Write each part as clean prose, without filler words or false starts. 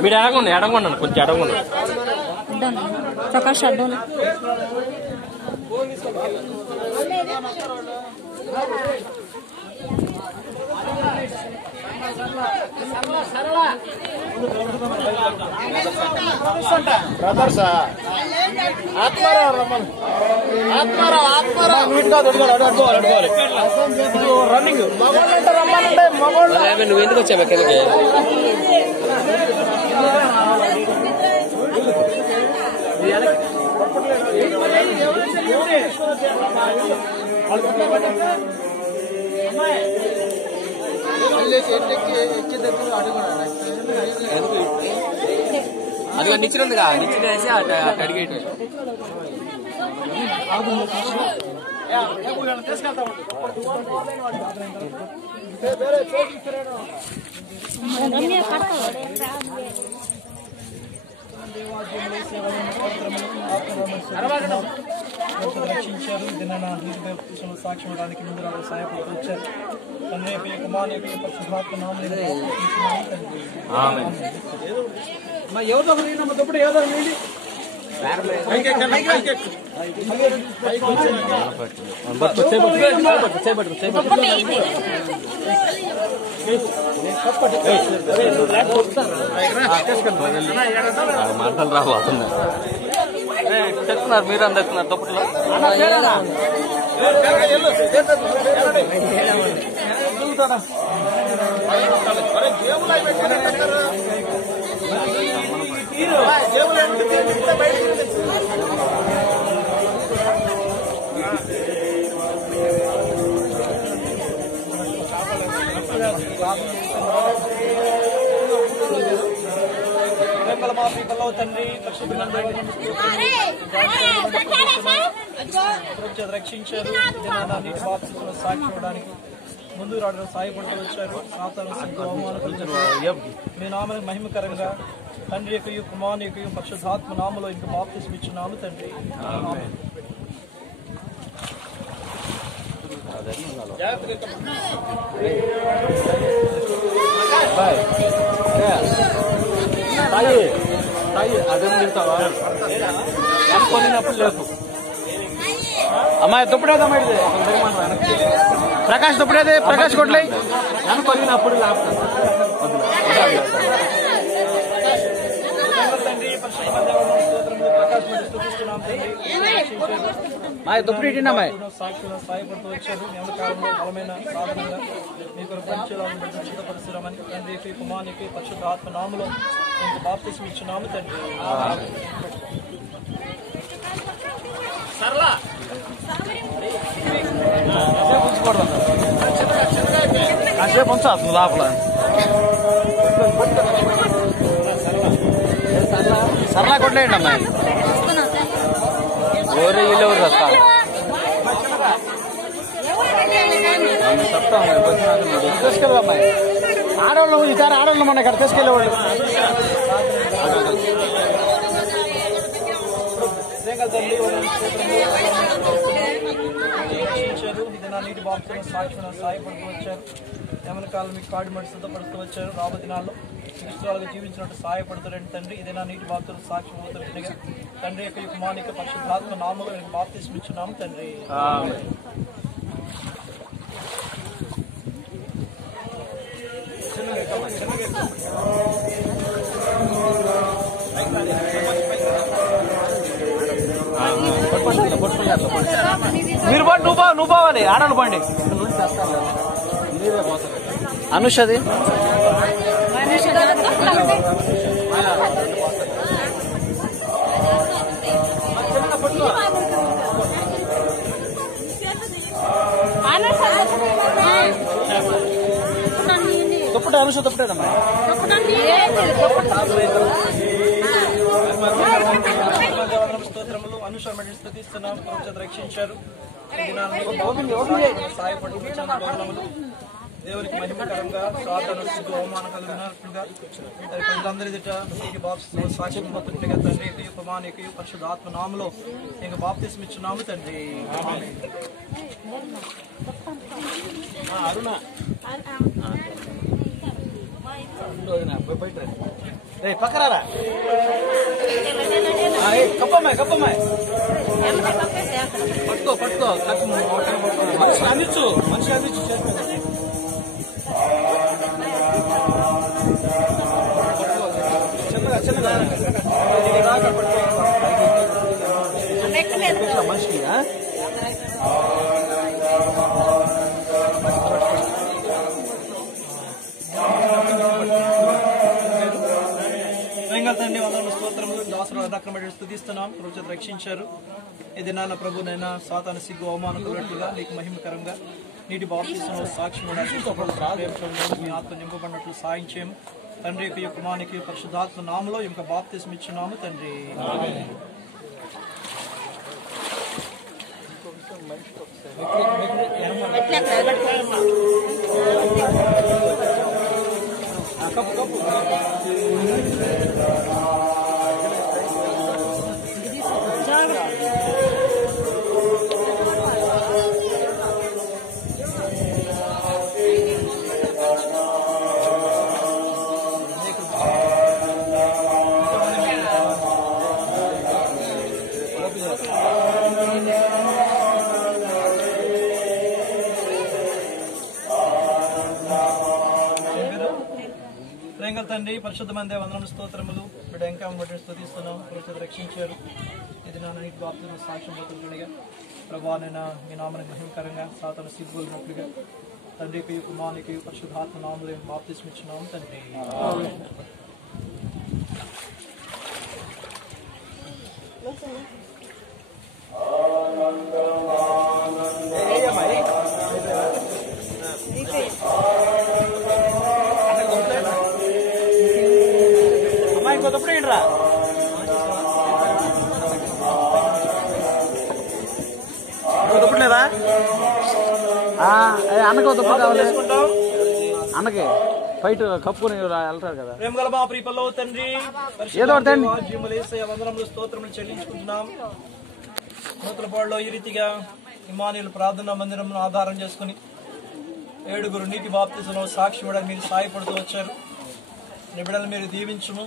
మీరు ఎడగొండి కొంచెం ఎడగొండి ప్రకాష్ అడ్డు బ్రదర్సా అడుకోవాలి రన్నింగ్ మగోళ్ళంటే రమ్మానంటే మగోళ్ళు నువ్వు ఎందుకు వచ్చావు కిందకి అది నిచ్చినందుగా నిచ్చిన వేసి అడిగేటి రక్షించారు సాక్ష్యం ఇవ్వడానికి ముందు రావడం సహాయపడుతూ వచ్చారు తండ్రి కుమార్ పరిశుద్ధాత్మ ఎవరితో తప్పుడు ఎవరో మాటలు రాబోతున్నారు చెప్తున్నారు మీరు అందరున్నారు తప్పట్లో తండ్రి రక్షించారు సాక్షి ఇవ్వడానికి ముందు రావడం సహాయపడుతూ వచ్చారు సాతాను అవమానపరిచారు మీ నామని మహిమకరంగా తండ్రి యొక్క కుమారుని యొక్క పరిశుద్ధాత్మ నామలో ఇంకా బాప్తిస్మ ఇచ్చున్నాము తండ్రి అదే తింటావా కొనినప్పుడు లేదు అమ్మాయి దుప్పడేదమ్మా ప్రకాష్ దుప్పడేది ప్రకాష్ కొట్లే నన్ను కొనినప్పుడు సాయపడుతూ వచ్చారు కాలంలో బలమైన సాధనంగా మీకు పరిశుభ్రమని తండ్రికి కుమారునికి పరిశుద్ధ ఆత్మ నామలో మీకు బాప్తిస్మ ఇచ్చున్నాము తండ్రి కాసేపు ఉంచు లోపల సరళా కొట్లేయండి అమ్మాయి ఎవరు వీళ్ళు ఎవరు వస్తా తీసుకెళ్ళి అమ్మాయి ఆడవాళ్ళు ఈసారి ఆడవాళ్ళు మన ఇక్కడ తీసుకెళ్ళేవాళ్ళు నీటి బాక్సులను సాక్షులను సహాయపడుతూ వచ్చారు యమన కాలం మీకు కాడి మడి సిద్ధపడుతూ వచ్చారు రాబోయే దినాల్లో క్రీస్తులుగా జీవించినట్టు సహాయపడుతారండి తండ్రి ఇదేనా నీటి బాక్సులు సాక్ష్యం అవుతారు తండ్రి యొక్క కుమారుని పరిశుద్ధాత్మ నామలో బాప్తిస్మ ఇచ్చున్నాము తండ్రి మీరు పండి నువ్వు పోవాలి ఆడలు పండి అనుషది దుప్పటే అనుష దుప్పటేనమ్మా స్తోత్రములు అనుసరణ స్థుతిస్తున్నాం రక్షించారు సహాయపడుతూ దేవునికి మహిమకరంగా సాతాను సిగ్గు అవమానం కలిగినట్లుగా ప్రజలందరి ఎదుట నీకు బాప్తిస్మ సాక్ష్యం పొందుతుండగా తండ్రి కుమారునికి పరిశుద్ధాత్మ నామములో నీకు బాప్తిస్మ ఇచ్చున్నాము తండ్రి. అరుణ పక్కరారా కప్పమ్మాయి పట్టుకో మనిషి అందించు చిన్నగా మనిషికి తండ్రి వందనములు స్తోత్రములు దాసులు అక్రమ స్తుతిస్తున్నాం. రోజు రక్షించారు. ఇది నాన్న ప్రభునైనా సాతాను సిగ్గు అవమానకున్నట్లుగా నీకు మహిమకరంగా నీటి బాప్తిస్మలో సాక్ష్యం మీ ఆత్మ నింపబడినట్లు సాయం చేయము తండ్రికి కుమారునికి పరిశుద్ధాత్మ నామములో ఇంకా బాప్తిస్మ ఇచ్చున్నాము తండ్రి. తండ్రి పరిశుద్ధమందే వందనములు స్తోత్రములు బిడ్డ ఇంకా బట్టి స్తుతిస్తున్నాం. పరిశుద్ధ రక్షించారు. ఇది నా నీటి బాప్తిస్మ సాక్ష్యం పొందుతుండగా ప్రభా నేను మీ నామానికి మహిమకరంగా సాతాను సిగ్గులున్నట్లుగా తండ్రికి కుమారునికి పరిశుద్ధాత్మ నామములో బాప్తిస్మ ఇచ్చున్నాము తండ్రి. ఇంకొకప్పుడు ఏంట్రా ఇంకొకప్పుడు లేదా అన్నకి ఒక కావాలి అన్నకి ఫైట్ కప్పుకొని వెళ్తారు కదా. ప్రేమగల మా ప్రియపల్లో తండ్రి ఏదో వందనములు స్తోత్రములు చెల్లించుకుంటున్నాం. నూతలపాడులో ఈ రీతిగా ఇమానుయేలు ప్రార్థనా మందిరం ఆధారం చేసుకుని 7 నీటి బాప్తిస్మలో సాక్షి ఇవ్వడానికి మీరు సహాయపడుతూ వచ్చారు. నిబిడలు మీరు దీవించుము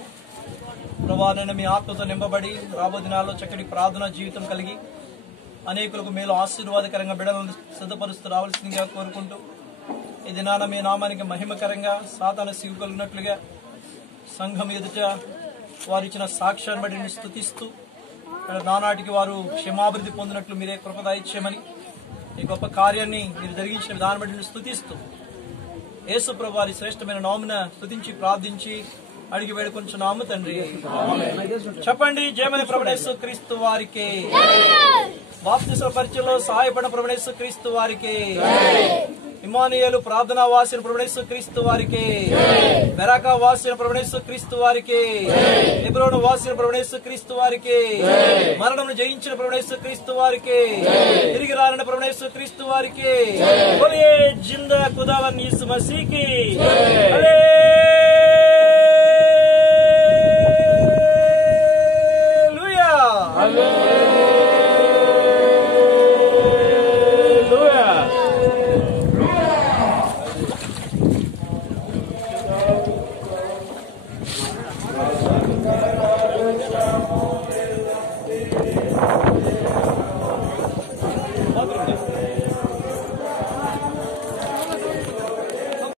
ప్రభా. నేను మీ ఆత్మతో నింపబడి రాబో దినాల్లో చక్కటి ప్రార్థనా జీవితం కలిగి అనేకులకు మేలు ఆశీర్వాదకరంగా బిడలను సిద్ధపరుస్తూ రావాల్సిందిగా కోరుకుంటూ ఈ దినాన మీ నామానికి మహిమకరంగా సాతాను సిగ్గు కలిగినట్లుగా సంఘం ఎదుట వారు ఇచ్చిన సాక్ష్యాన్ని బట్టి మీరు స్తుతిస్తూ నానాటికి వారు క్షమాభివృద్ధి పొందినట్లు మీరే కృపదాయిచ్చేయమని ఈ గొప్ప కార్యాన్ని మీరు జరిగించిన విధానం బట్టి స్తుతిస్తూ యేసు ప్రభు వారి శ్రేష్టమైన నామమున స్తుతించి ప్రార్థించి అడిగి వేడుకొంచున్నాము తండ్రి. చెప్పండి. జయమని ప్రభువైన యేసు క్రీస్తు వారికి, బాప్తిస్మ పరిచయలో సహాయపడిన ప్రభువైన యేసు క్రీస్తు వారికి, ఇమానుయేలు ప్రార్థనా వాసిన ప్రభువైన యేసు క్రీస్తు వారికి, బెరాకా వాసిన ప్రభువైన యేసు క్రీస్తు వారికి, హెబ్రోను వాసిన ప్రభువైన యేసు క్రీస్తు వారికి, మరణమును జయించిన ప్రభువైన యేసు క్రీస్తు వారికి, తిరిగి రానన్న ప్రభువైన యేసు క్రీస్తు వారికి, బోలియే జిందా ఖుదావన్ యీసు మసీహ్ కి.